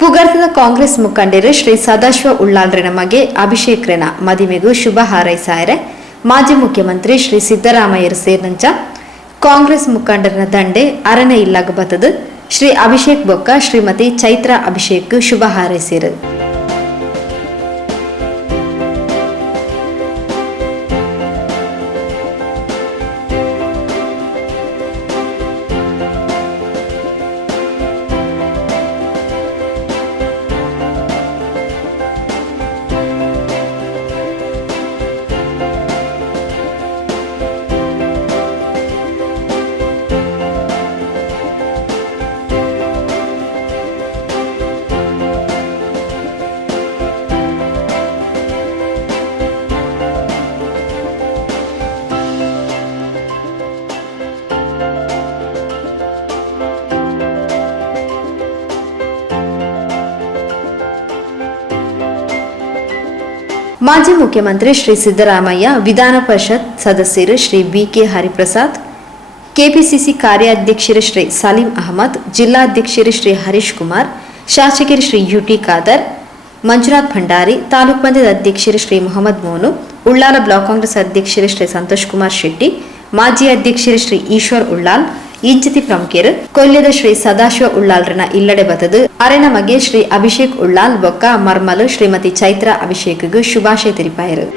ಪುಗರ್ದ ಕಾಂಗ್ರೆಸ್ ಮುಖಂಡರು ಶ್ರೀ ಸದಾಶಿವ ಉಳ್ಳಾಲ್ರ ಮಗೆ ಅಭಿಷೇಕ್ರನ ಮದಿಮೆಗೂ ಶುಭ ಹಾರೈಸಾಯರೆ ಮಾಜಿ ಮುಖ್ಯಮಂತ್ರಿ ಶ್ರೀ ಸಿದ್ದರಾಮಯ್ಯರು ಸೇರಿದಂಚ ಕಾಂಗ್ರೆಸ್ ಮುಖಂಡರ ದಂಡೆ ಅರನೆ ಇಲ್ಲಾಗ ಬತ್ತದು ಶ್ರೀ ಅಭಿಷೇಕ್ ಬೊಕ್ಕ ಶ್ರೀಮತಿ ಚೈತ್ರ ಅಭಿಷೇಕ್ ಶುಭ ಹಾರೈಸಿರು. ಮಾಜಿ ಮುಖ್ಯಮಂತ್ರಿ ಶ್ರೀ ಸಿದ್ದರಾಮಯ್ಯ, ವಿಧಾನ ಪರಿಷತ್ ಸದಸ್ಯರು ಶ್ರೀ ಬಿ.ಕೆ. ಹರಿಪ್ರಸಾದ್, ಕೆಪಿಸಿಸಿ ಕಾರ್ಯಾಧ್ಯಕ್ಷರು ಶ್ರೀ ಸಲೀಂ ಅಹಮದ್, ಜಿಲ್ಲಾಧ್ಯಕ್ಷರು ಶ್ರೀ ಹರೀಶ್ ಕುಮಾರ್, ಶಾಸಕರು ಶ್ರೀ ಯುಟಿ ಖಾದರ್, ಮಂಜುನಾಥ್ ಭಂಡಾರಿ, ತಾಲೂಕು ಪಂಚಾಯತ್ ಅಧ್ಯಕ್ಷರು ಶ್ರೀ ಮೊಹಮ್ಮದ್ ಮೋನು, ಉಳ್ಳಾಲ ಬ್ಲಾಕ್ ಕಾಂಗ್ರೆಸ್ ಅಧ್ಯಕ್ಷರು ಶ್ರೀ ಸಂತೋಷ್ ಕುಮಾರ್ ಶೆಟ್ಟಿ, ಮಾಜಿ ಅಧ್ಯಕ್ಷರು ಶ್ರೀ ಈಶ್ವರ್ ಉಳ್ಳಾಲ್, ಇಂಚತಿ ಪ್ರಮುಖರು ಕೊಲ್ಯದ ಶ್ರೀ ಸದಾಶಿವ ಉಳ್ಳಾಲ್ರನ ಇಲ್ಲಡೆ ಬತದು ಅರೆನ ಮಗೆ ಶ್ರೀ ಅಭಿಷೇಕ್ ಉಳ್ಳಾಲ್ ಬೊಕ್ಕ ಮರ್ಮಲು ಶ್ರೀಮತಿ ಚೈತ್ರ ಅಭಿಷೇಕ್ಗೂ ಶುಭಾಶಯ ತಿಳಿಪಾಯರು.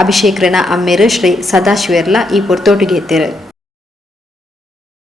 ಅಭಿಷೇಕ್ರನ ಅಮ್ಮೇರು ಶ್ರೀ ಸದಾಶಿವರ್ಲ ಈ ಪೊರ್ತೋಟಿಗೆ ಎತ್ತೇರು.